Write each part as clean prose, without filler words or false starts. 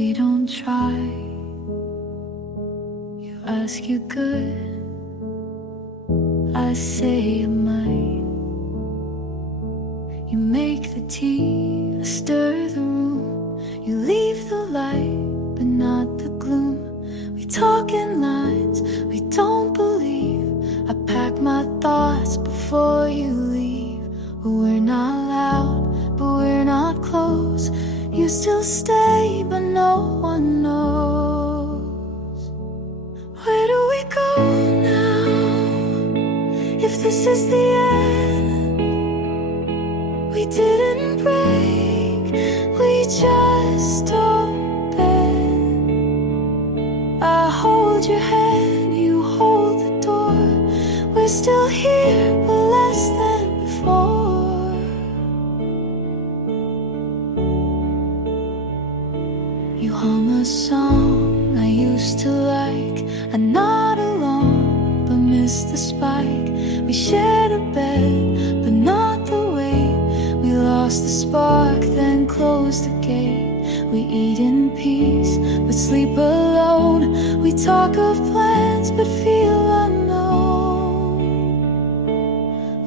we don't try. You ask you good, I say I might. You make the tea, I stir the room. You leave the light, but not the gloom. We talk in lines we don't believe. I pack my thoughts before you leave. We're not loud, but we're not close. You still stay, but no one knows. Where do we go now? If this is the end, we didn't break, we just don't bend. I hold your hand, you hold the door. We're still here, but less than before. You hum a song I used to like. I'm not alone, but miss the spike. We shared a bed, but not the weight. We lost the spark, then closed the gate. We eat in peace, but sleep alone. We talk of plans, but feel unknown.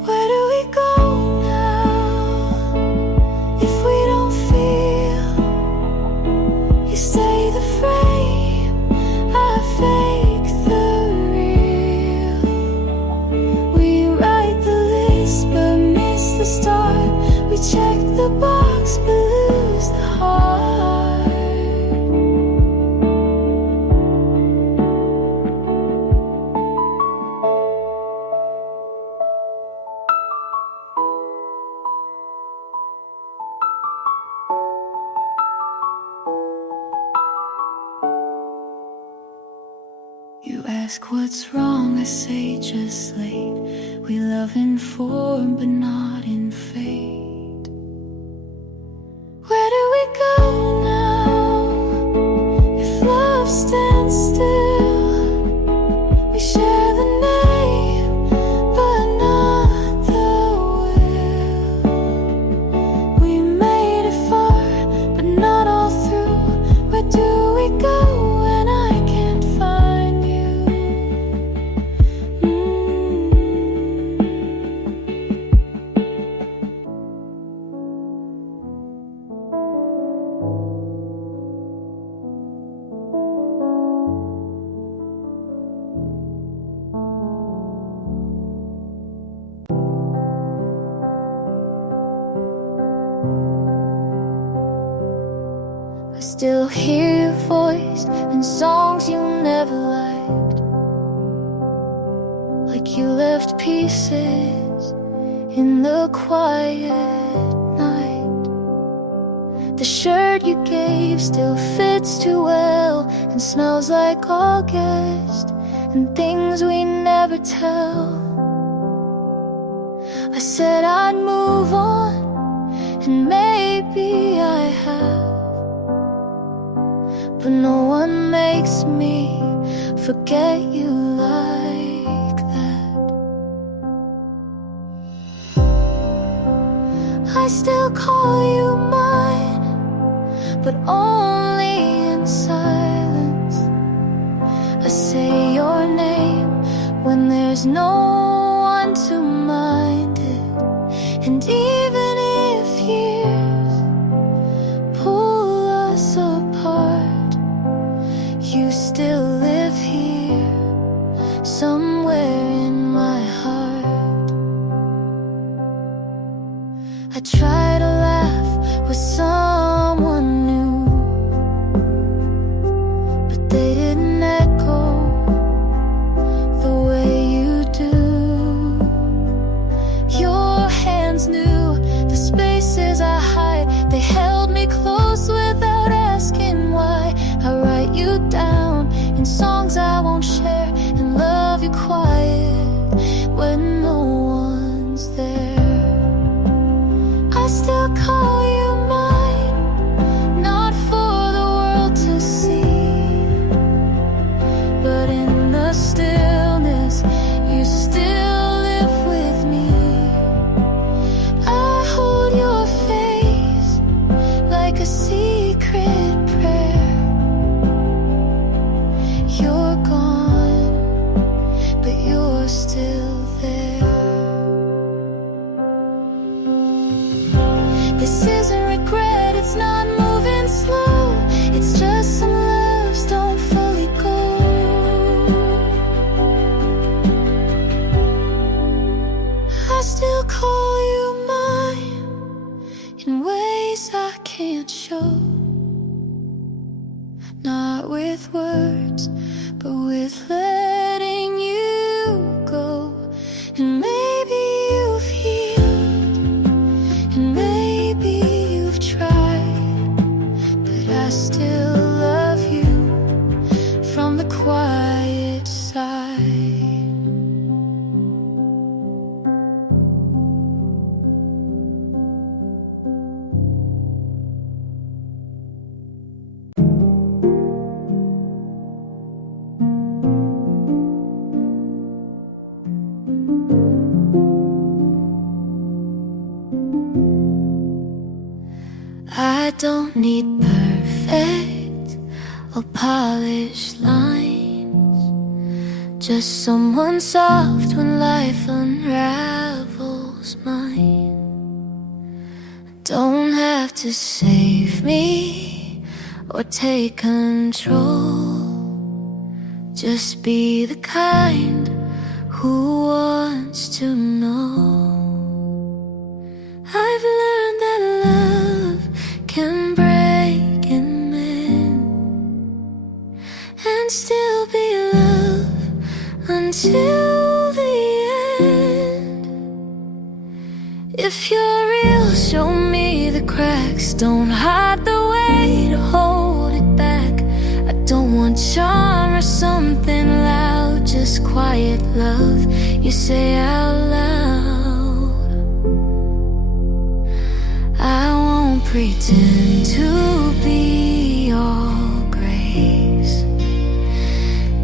Where do we go now? If we don't feel, you say the frame, I fake the real. We write the list, but miss the start. We check the box, but lose the heart. You ask what's wrong, I say just late. We love in form, but not in fate. Where do we go now? If love stands still, we share the name, but not the will. We made it far, but not all through. Where do we go when I can't find you? I still hear your voice in songs you never liked. Like you left pieces in the quiet night. The shirt you gave still fits too well and smells like August and things we never tell. I said I'd move on, and maybe I have, but no one makes me forget you like that. I still call you mine, but only in silence. I say your name when there's no one to mind it. And even if years pull us apart, you still live here, somewhere in my heart. I try to laugh with someone new, but they didn't echo the way you do. Your hands knew the spaces I hide. They held me close without asking why. I write you down in songs I won't share and love you quiet when no one's there. I still call you mine, not for the world to see, but in the stillness you still live with me. I hold your face like a secret prayer. show, not with words, but with letting you go. And maybe you've healed, and maybe you've tried, but I still love you from the quiet side. I don't need perfect or polished lines, just someone soft when life unravels mine. Don't have to save me or take control, just be the kind who wants to know. I've learned that love can break and mend, and still be love until the end. If you're real, show me the cracks. Don't hide the way to hold it back. I don't want charm or something loud, just quiet love you say out loud. I won't pretend to be all grace,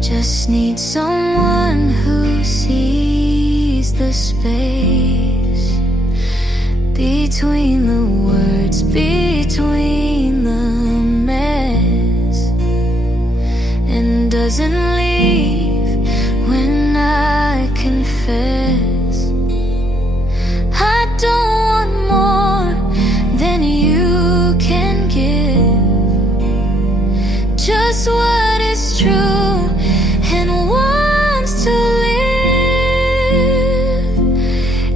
just need someone who sees the space between the words, between the mess, and doesn't leave when I confess. I don't want more than you can give, just what is true and wants to live.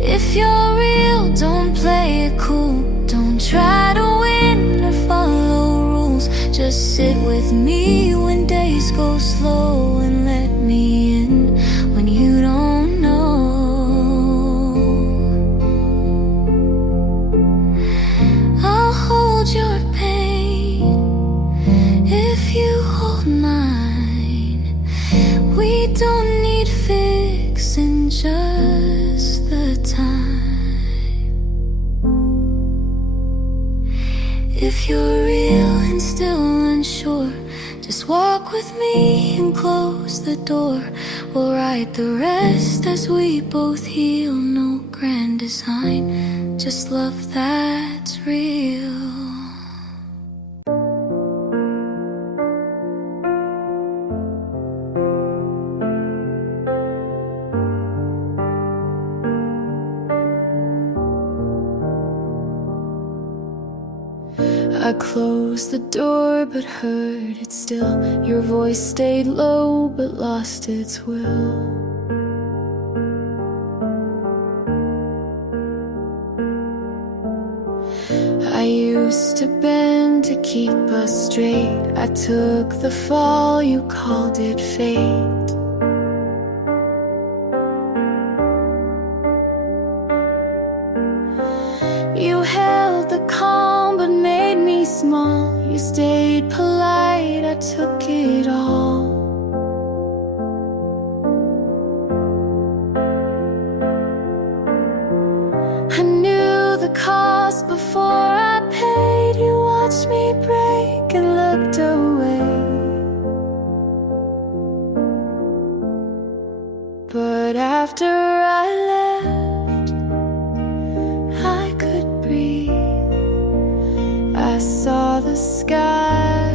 If you're real, don't play it cool, don't try to win or follow rules. Just sit with me when days go slow, and let me in when you don't know. I'll hold your pain if you hold mine. We don't need fixing, just the time. If you're real and still unsure, just walk with me and close the door. We'll write the rest as we both heal. No grand design, just love that's real. I closed the door but heard it still. Your voice stayed low but lost its will. I used to bend to keep us straight. I took the fall, you called it fate. You held the calm but made me small. You stayed polite, I took it all. I knew the cost before I paid. You watched me break and looked away. But after I left, I could breathe. I saw the sky,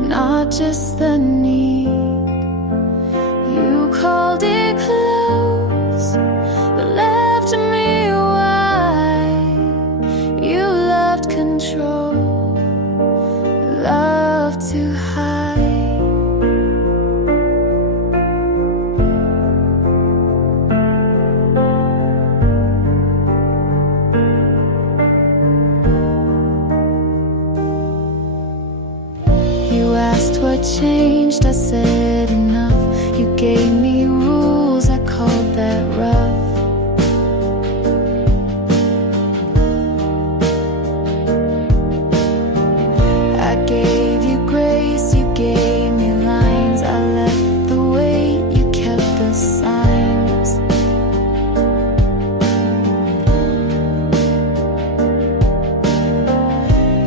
not just the need. You called it close, but left me wide. You loved control, loved to hide. asked what changed, I said enough. You gave me rules, I called that rough. I gave you grace, you gave me lines. I left the weight, you kept the signs.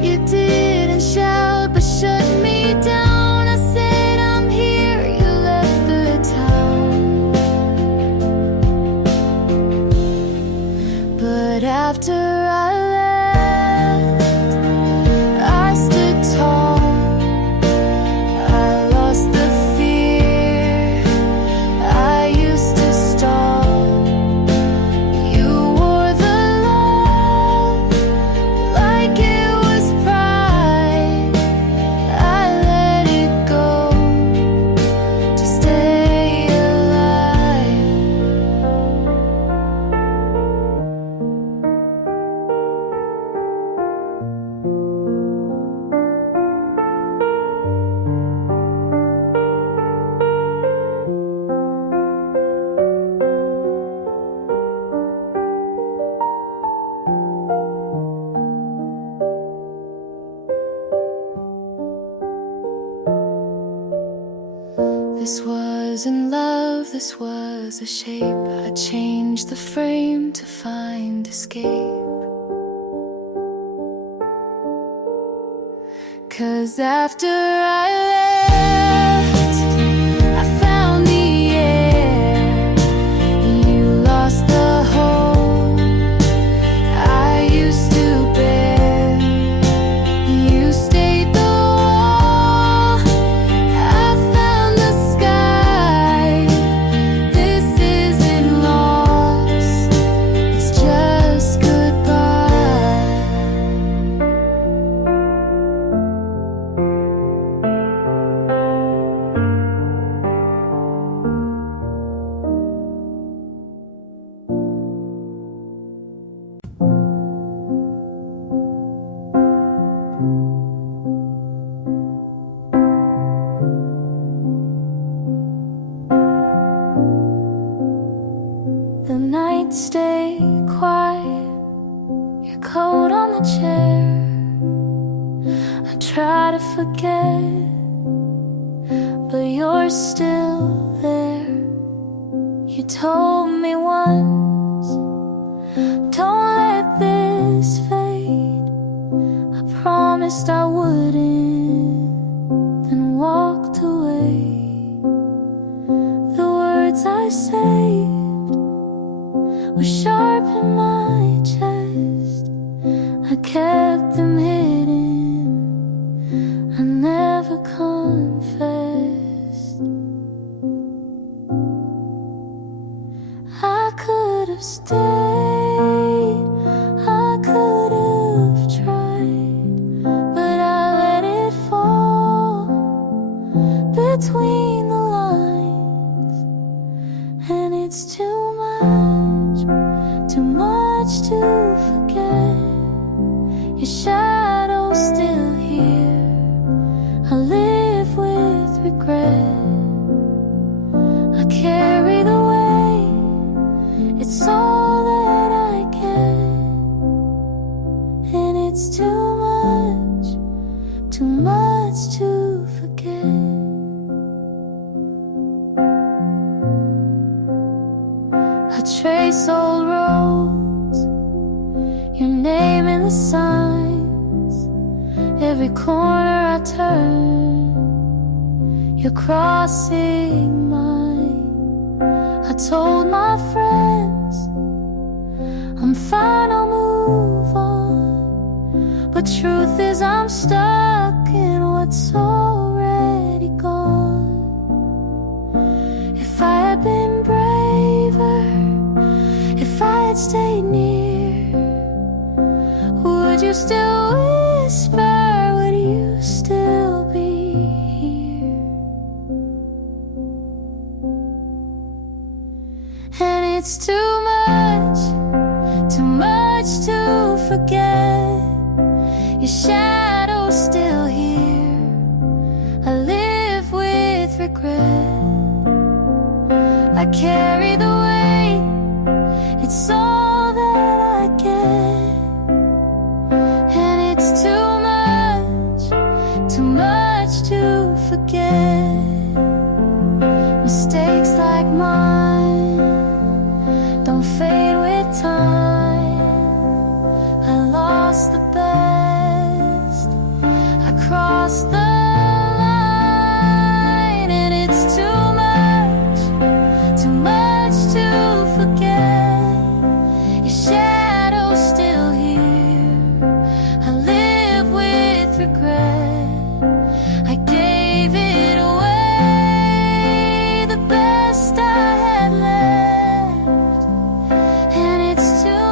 You didn't shout but shut me down. I said I'm here, you left the town. But after I left, I stood tall. I lost the fear I used to stall. You wore the love like it was pride. I let it go to stay alive. This wasn't love, this was a shape. I changed the frame to find escape. 'Cause after I left, I found the air. You lost the hold I used to bear. You stayed the wall, I found the sky. This isn't loss, it's just goodbye. The night stayed quiet, your coat on the chair. I try to forget, but you're still there. You told me once, don't let this fade. I promised I wouldn't, then walked away. The words I saved were sharp in my chest. I kept them hidden, I never confessed. I could have stayed, I could have tried, but I let it fall between the lines. And it's too much to forget. Your shadow's still here, I live with regret. I carry the weight, it's all that I can. And it's too much to forget. I trace old roads, your name in the signs. Every corner I turn, you're crossing mine. I told my friends I'm fine, I'll move on, but truth is I'm stuck in what's already gone. If I had been braver, if I had stayed near, would you still whisper? Would you still be here? And it's too much to forget. Your shadow's still here, I live regret. I carry the weight, it's all that I get. And it's too much to forget. Mistakes like mine don't fade with time. I lost the best, I crossed the line. And it's too much to forget. Your shadow's still here, I live with regret. I gave it away, the best I had left. And it's too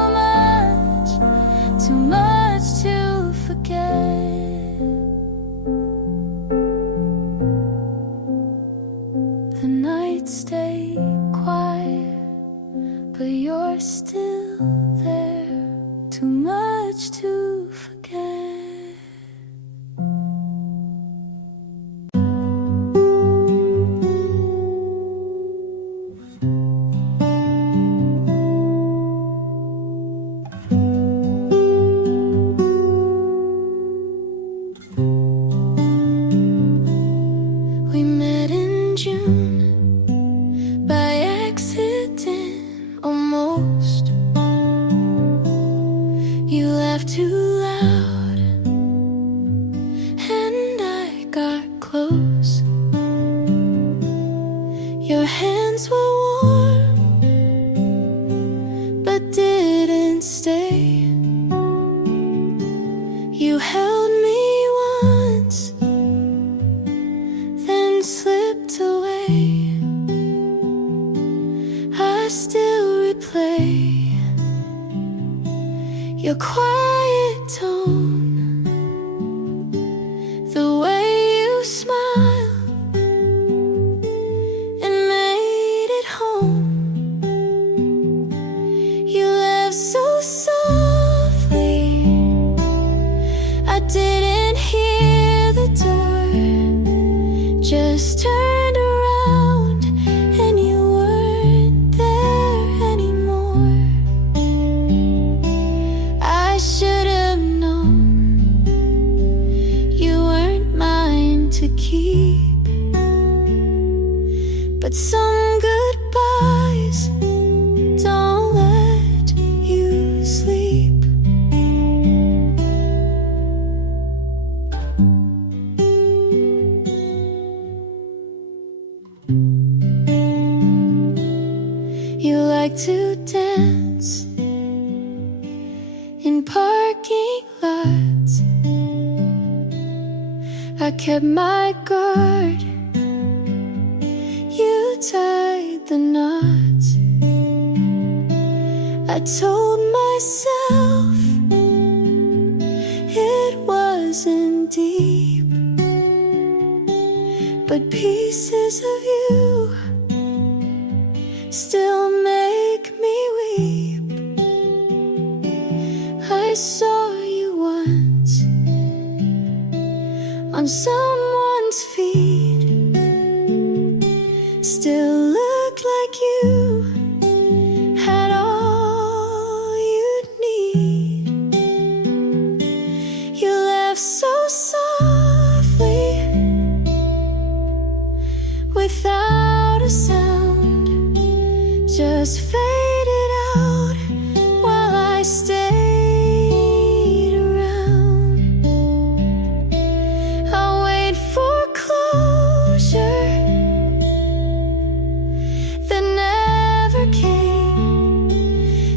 much to forget. The nights stay quiet, but you're still there. Too much to forget. We met in June by accident, almost. You laughed too loud, and I got close. Your hands were warm, but didn't stay. You held me once, then slipped away. I still replay your quiet tone, the way you smile and made it home. You laughed so softly, I didn't hear the door. Just turned around and you weren't there anymore. I should have known you weren't mine to keep. But some goodbyes don't let you sleep. You like to dance in parking lots. I kept my guard, you tied the knots. I told myself it wasn't deep, but pieces of you still make me weep. I saw you once on someone's feet, still looked like you had all you'd need. You laughed so softly, without a sound, just faded out while I stayed around. I wait for closure that never came,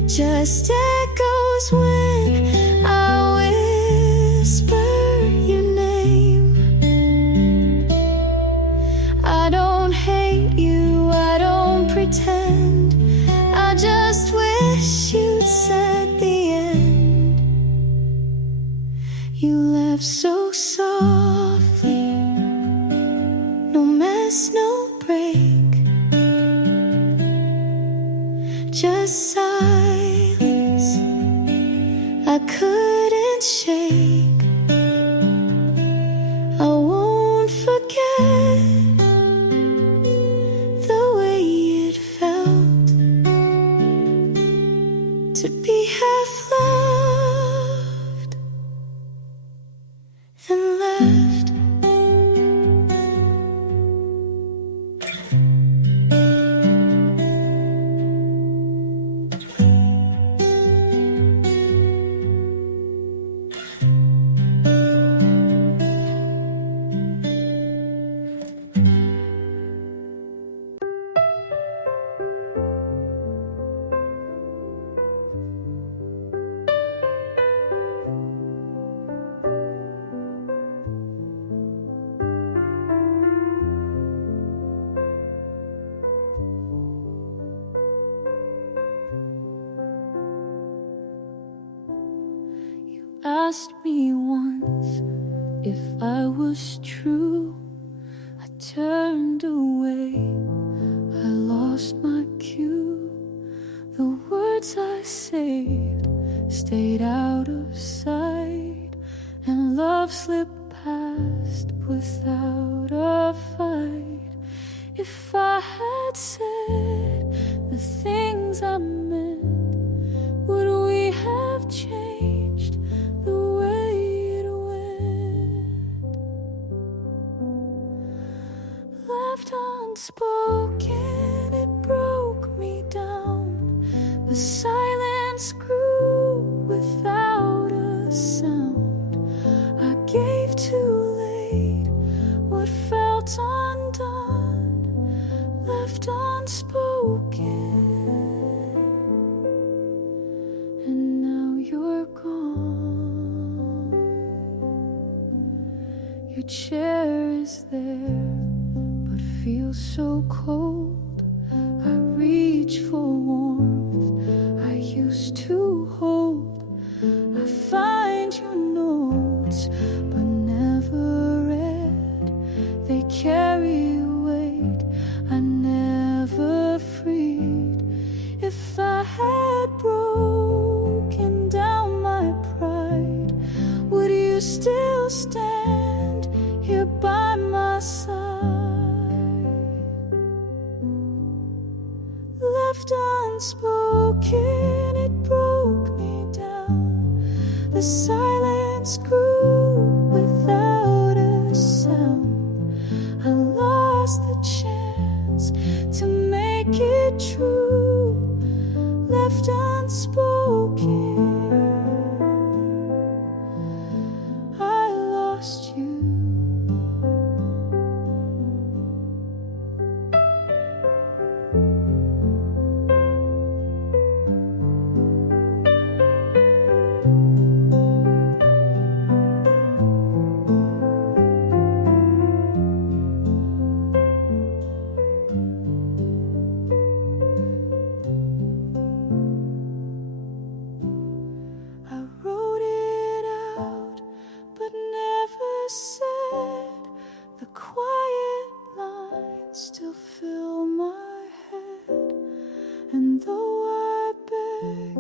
just echoes when I whisper your name. I don't hate you, I don't pretend, I just wish you'd said the end. You laughed so softly, no mess, no break, just silence I couldn't shake. I won't forget asked me once if I was true, I turned away, I lost my cue. The words I saved stayed out of sight, and love slipped past without a fight. If I had said the things I meant, would we have changed the way it went? Left unspoken, it broke me down. The silence grew without a sound. I gave too late what felt undone, left unspoken. And now you're gone. Your chair is there, but feels so cold. I reach for warmth I used to hold. I find your notes, but never read. They carry weight I never freed. If I had broken down my pride, would you still stand here by my side? Left unspoken, it broke me down. The silence grew without a sound. I lost the chance to make it true. Left unspoken, I lost you. The quiet lines still fill my head, and though I beg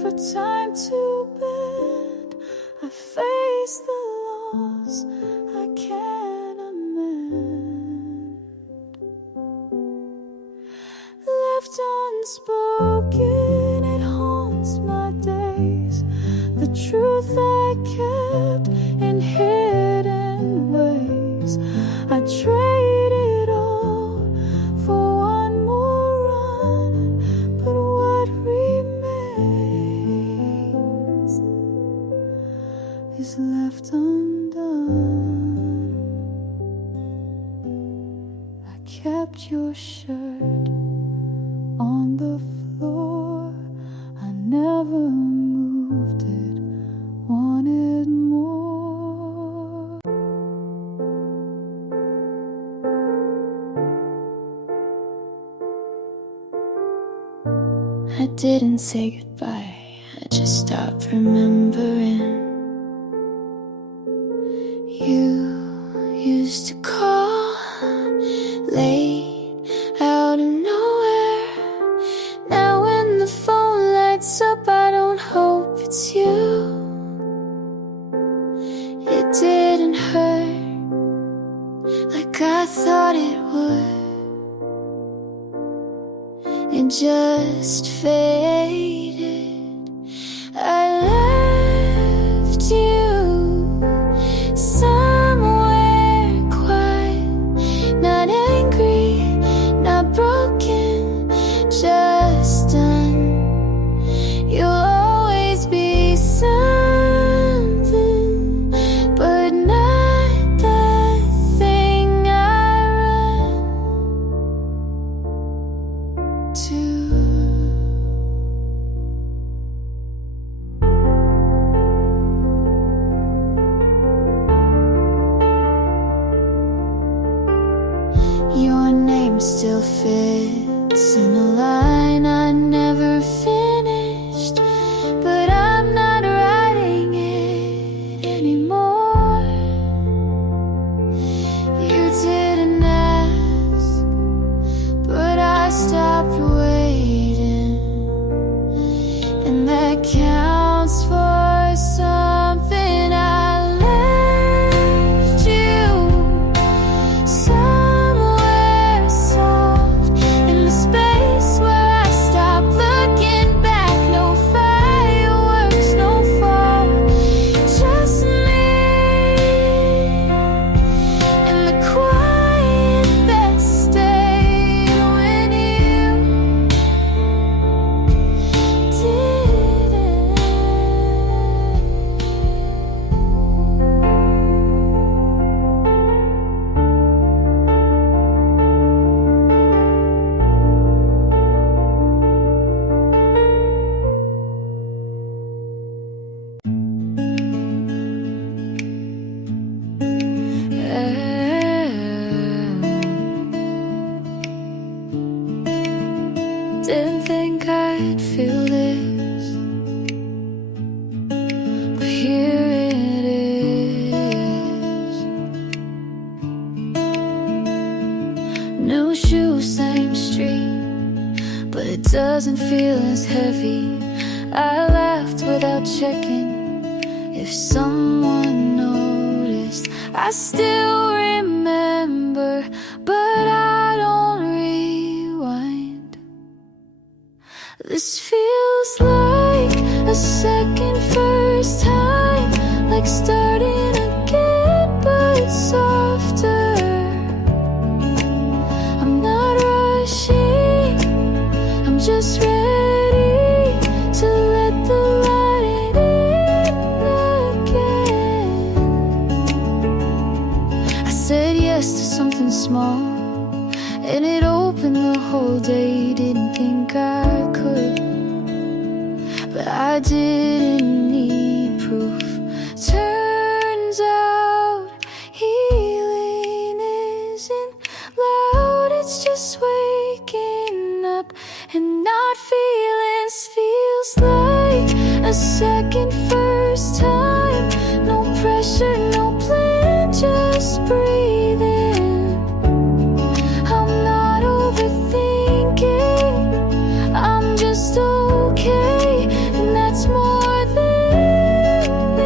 for time to bend, I face the loss I can't amend. Left unspoken, it haunts my days. The truth I kept in hidden ways. I trade it all for one more run, but what remains is left undone. I kept your shirt on the floor, I never moved it, wanted more. I didn't say goodbye, I just stopped remembering. You used to call late out of nowhere. Now when the phone lights up, I don't hope it's you. It didn't hurt like I thought it would. It just faded. I left you somewhere quiet, not angry, not broken, just done. You'll always be something, but not the thing I run to. Your name still fits in a line I never finished, but I'm not writing it New shoes, same street, but it doesn't feel as heavy. I laughed without checking if someone noticed. I still remember, but I don't rewind. This feels like a second first time, like starting again, but softer. I'm not rushing, I'm just ready to let the light in again. I said yes to something small, and it opened the whole day. Didn't think I could, but I didn't need proof. Turns out healing isn't loud, it's just waking up and not feelings. Feels like a second first time. No pressure, no plan, just breathing. I'm not overthinking, I'm just okay, and that's more than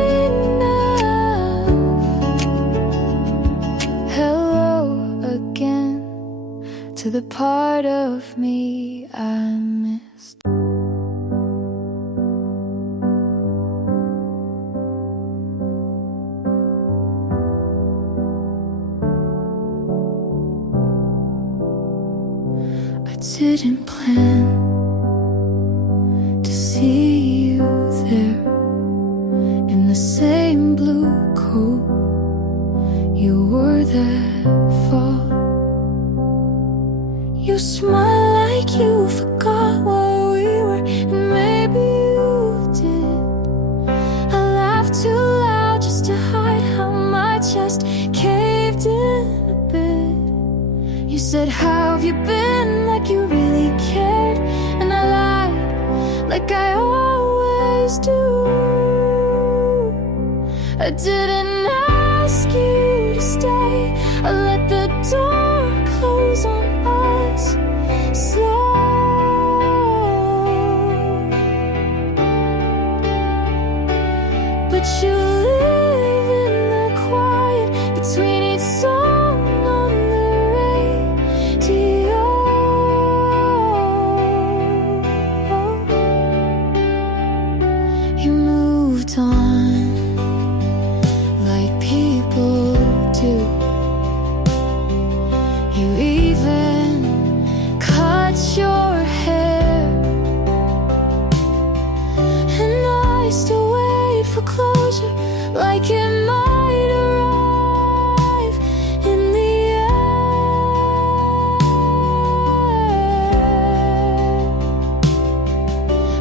enough. Hello again to the part of me I missed. I didn't plan to see you there in the same blue coat you wore that fall. You smile like you forgot what we were, and maybe you did. I laughed too loud just to hide how my chest caved in a bit. You said, how have you been? Like you really cared, and I lied like I always do. I didn't ask you to stay, I let the door close on us slow. But you live in the quiet between each song on the radio. You moved on like people do. You even cut your hair, and I still wait for closure, like it might arrive in the air.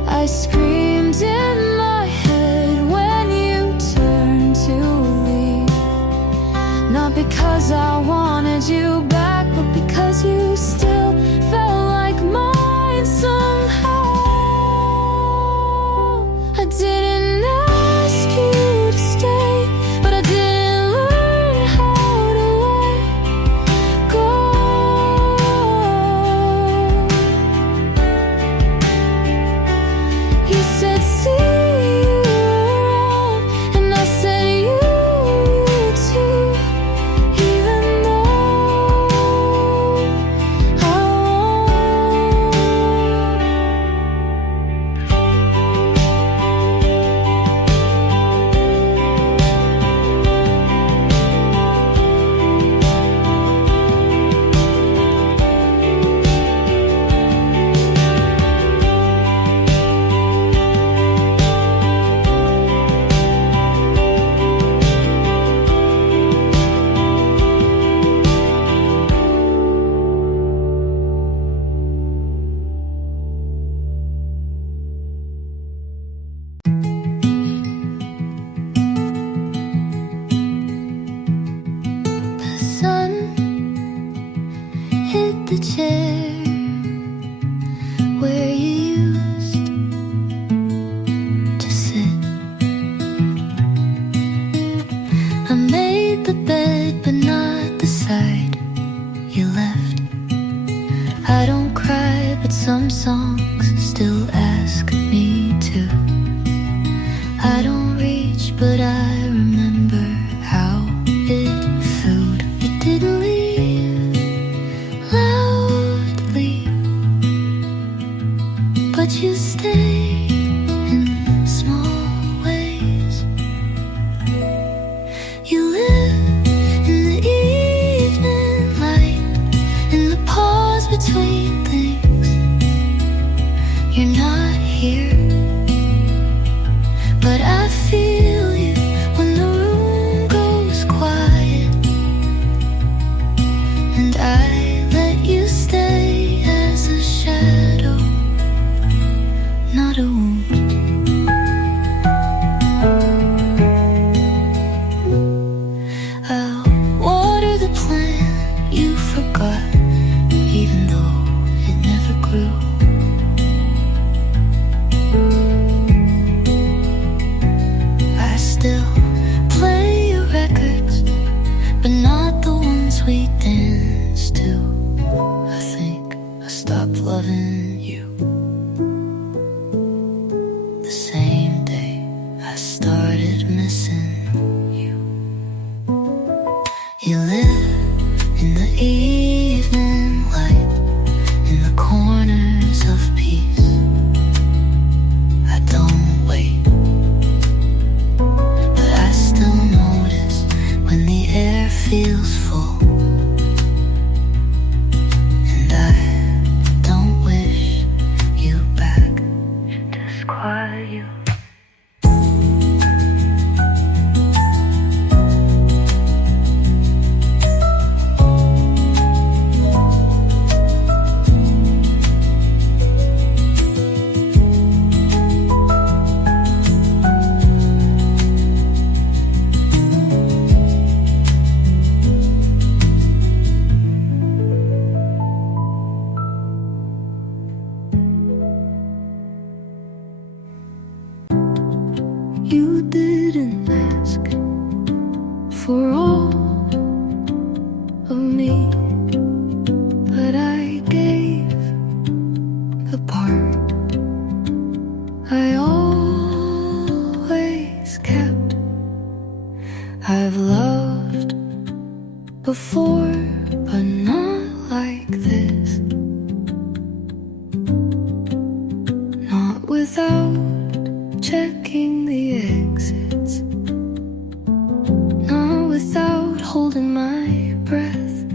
I screamed in my head when you turned to leave, not because I wanted you back, but because you still felt like mine somehow. I didn't ask you to stay, but I didn't learn how to let go. You said, see you around, and I said, you too, even though I The sun hit the chair where you used to sit. I made the bed, but not the side you left. You live in the evening light, in the corners of peace. I don't wait, but I still notice when the air feels full. And I don't wish you back, disquiet you. You didn't ask for all of me, but I gave the part I always kept. I've loved before, but not like this. Not without checking the exits, not without holding my breath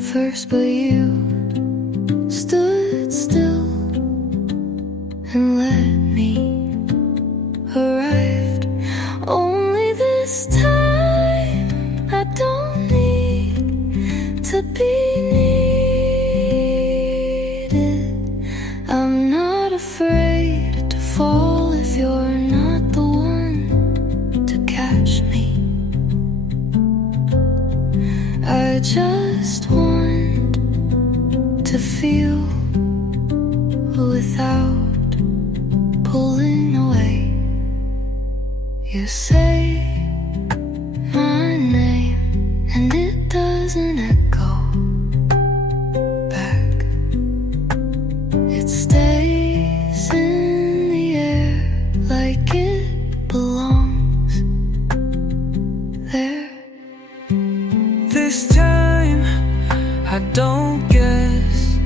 first, but you stood still and let me arrived. Only this time I don't need to be needed. I'm not afraid to fall if you're not the one to catch me. I just want to feel without pulling away. You say my name and it doesn't echo back. It stays in the air like it belongs there. This time I don't guess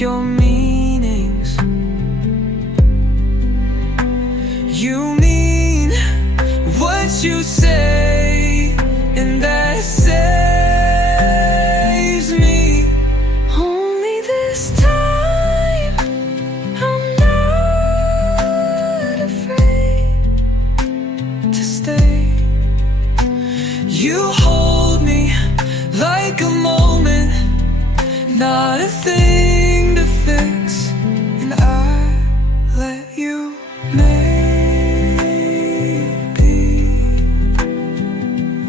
your meanings. You mean what you say, and that saves me. Only this time I'm not afraid To stay, you hold me like a moment, not a thing to fix, and I let you. Maybe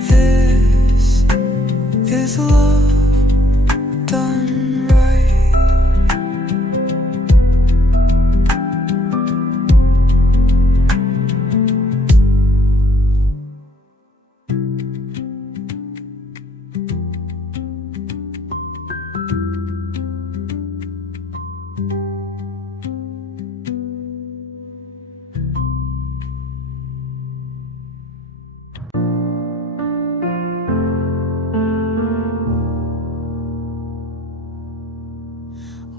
this is love done right.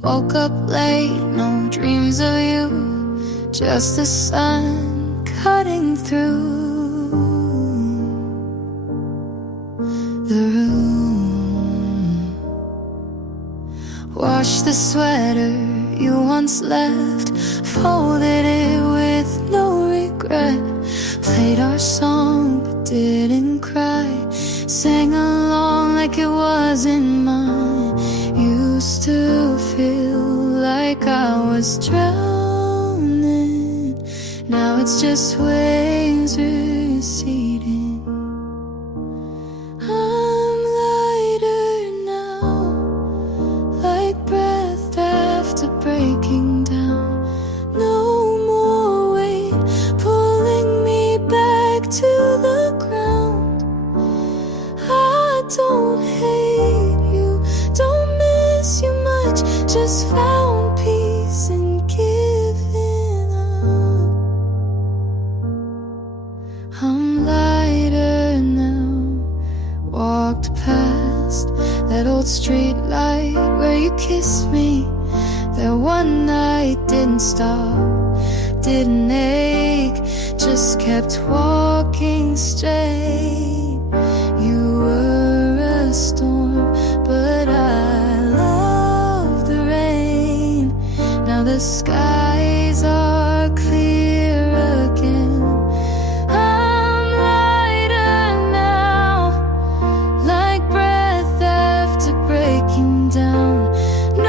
Woke up late, no dreams of you, just the sun cutting through the room. Washed the sweater you once left, folded it with no regret. Played our song but didn't cry, sang along like it wasn't mine. Used to feel like I was drowning, now it's just waves receding. I'm lighter now, like breath after breaking down. No more weight pulling me back to the ground. I don't hate you, don't miss you much, just found peace in giving up. I'm lighter now, walked past that old street light where you kissed me. That one night didn't stop, didn't ache, just kept walking straight. You were a storm, but I love the rain. Now the skies are clear again. I'm lighter now, like breath after breaking down.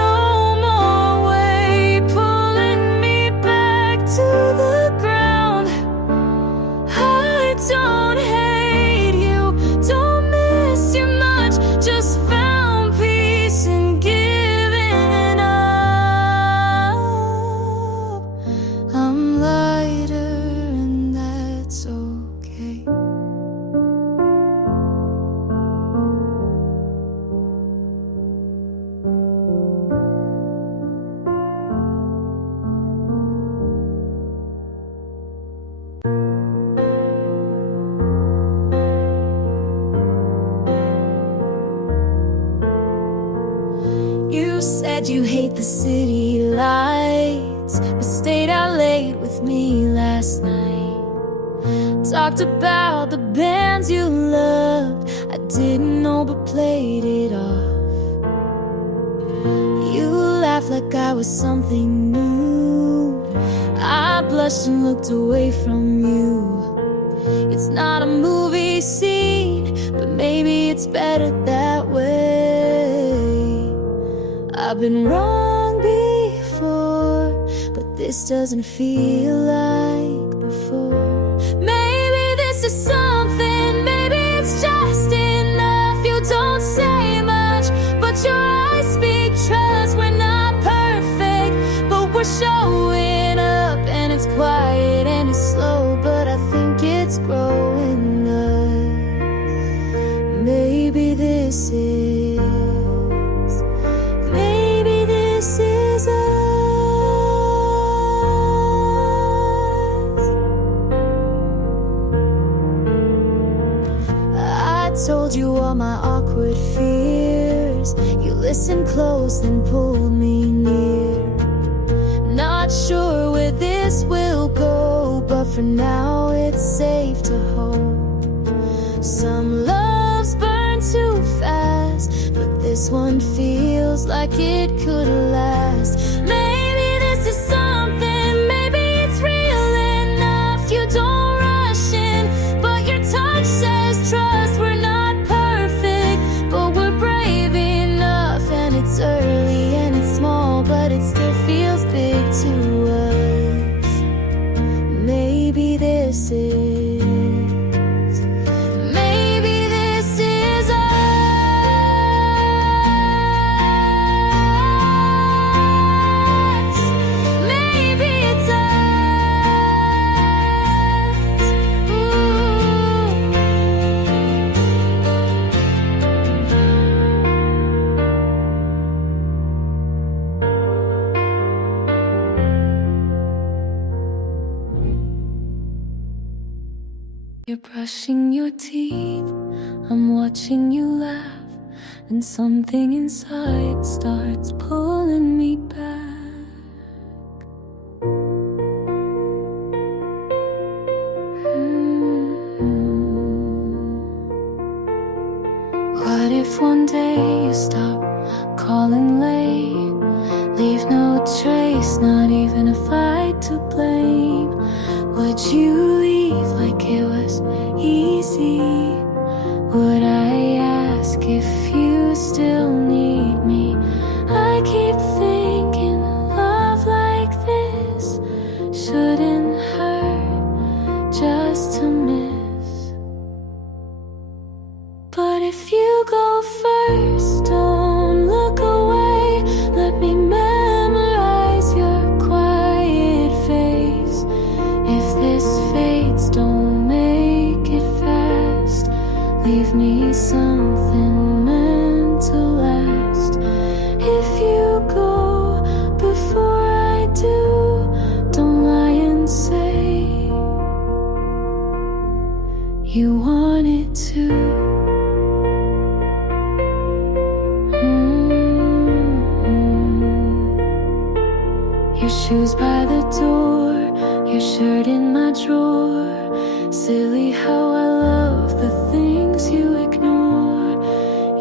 No more weight pulling me back to the ground. I don't hate you, don't miss you much, just found peace in giving up. I'm lighter and that's okay. You said you hate the city lights, but stayed out late with me last night. Talked about the bands you loved, I didn't know but played it off. You laughed like I was something new. I blushed and looked away from you. It's not a movie scene, but maybe it's better that way. I've been wrong before, but this doesn't feel like before. Maybe this is something, maybe it's just enough. You don't say much, but your eyes speak trust. We're not perfect, but we're showing up. And it's quiet and it's slow, but I think it's growing up. Maybe this is, maybe this is us. I told you all my awkward fears. You listened close, then pulled me near. Not sure where this will go, but for now it's safe to hold. Some loves burn too fast, but this one feels like it could last. Maybe this is something, maybe it's real enough. You don't rush in, but your touch says trust. We're not perfect, but we're brave enough. And it's early and it's small, but it still feels big to us. Maybe this is, maybe this is us. Maybe it's us. Ooh. You're brushing your teeth, I'm watching you laugh, and something inside starts pulling me back. What if one day you stop calling late, leave no trace, not even a fight to blame? Would you leave like it was easy? Would I ask if you still need me? I keep thinking love like this shouldn't hurt just to miss. But if you go first, don't look away. Let me memorize your quiet face. If this fades, don't make it fast. Leave me something meant to last. If you go before I do, don't lie and say you wanted to. shoes by the door, your shirt in my drawer. Silly how I love the things you ignore.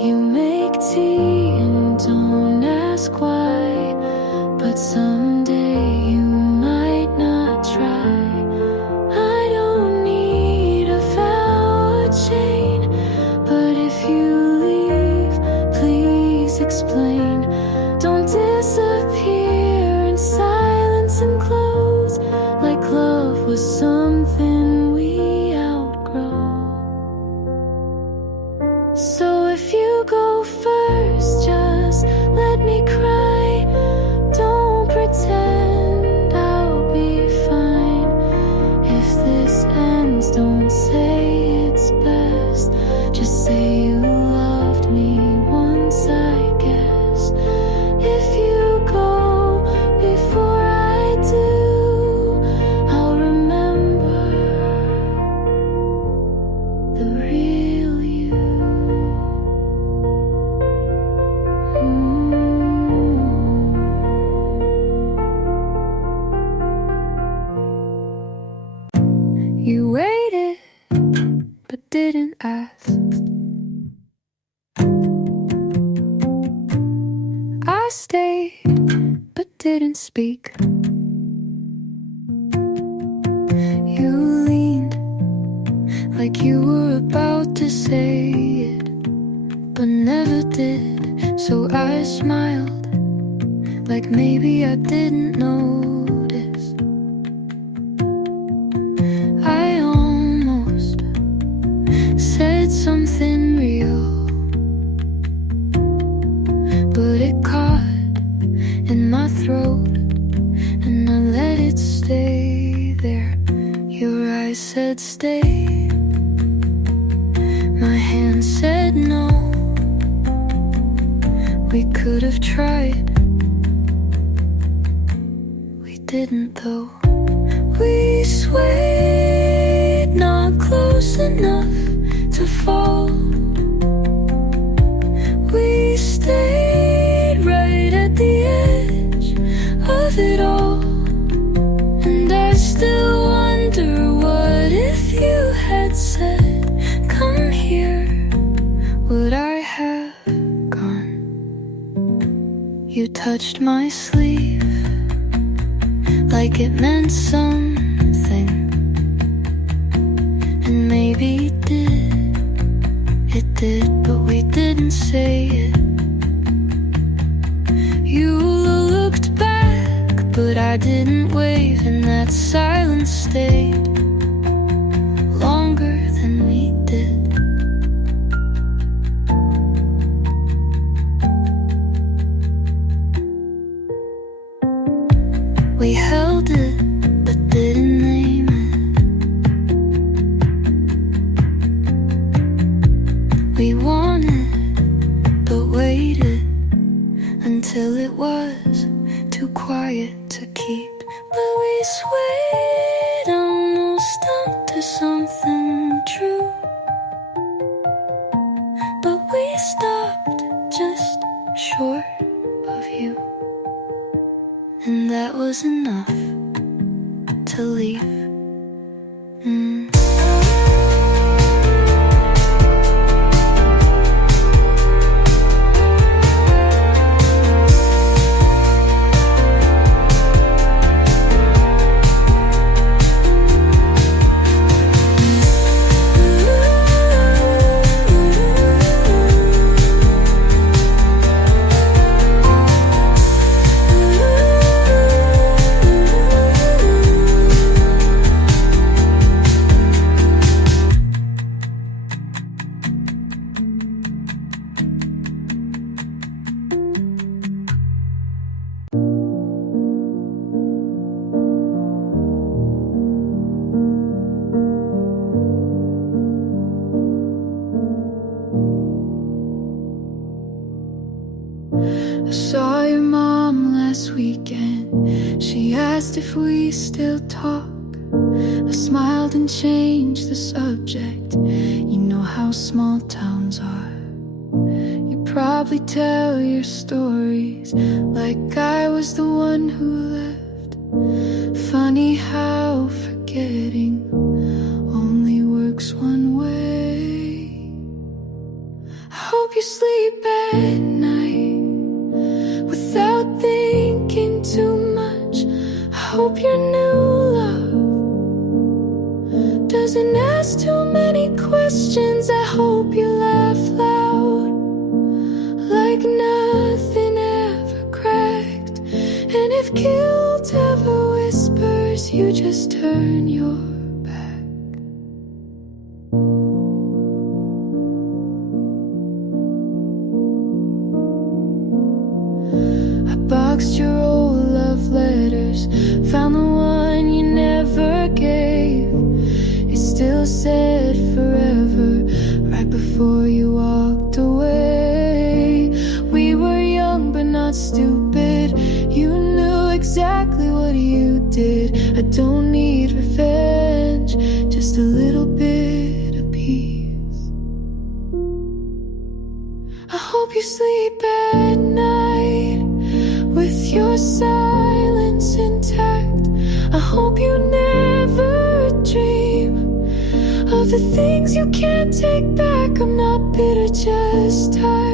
You make tea and don't ask why, but someday you might not try. I don't need a vow or chain, but if you leave, please explain. Don't disappear in silence and close, like love was something we outgrow. So if you go first, just let me cry. Don't pretend I'll be fine. If this ends, don't say it's best. Just say you loved me once, I guess. If you go before I do, I'll remember the real you. You waited, but didn't ask. I stayed, but didn't speak. You leaned like you were about to say it, but never did. So I smiled, like maybe I didn't notice. I almost said something real, but it caught in my throat, and I let it stay there. Your eyes said stay, my hand said no. We could have tried, we didn't though. We swayed, not close enough to fall. We stayed right at the edge of it all. And I still wonder, what if you had said, come here, would I have gone? You touched my sleeve like it meant something, and maybe it did, but we didn't say it. You looked back, but I didn't wave, and that silence stayed longer than we did. We held it, but didn't name it. We wanted, but waited until it was too quiet to keep. But we swayed almost up to something true. But we stopped just short of you, and that was enough to leave. I saw your mom last weekend. She asked if we still talk. I smiled and changed the subject. You know how small towns are. You probably tell your stories like I was the one who left. Funny how forgetting only works one way. I hope you sleep at night without thinking too much. I hope your new love doesn't ask too many questions. I hope you laugh loud like nothing ever cracked. And if guilt ever whispers, you just turn your back. I boxed your old love letters, found the one you never gave. It still said forever right before you walked away. We were young but not stupid. You knew exactly what you did. I don't need revenge, just a little bit of peace. I hope you sleep at night with your silence intact. I hope you never dream of the things you can't take back. I'm not bitter, just tired.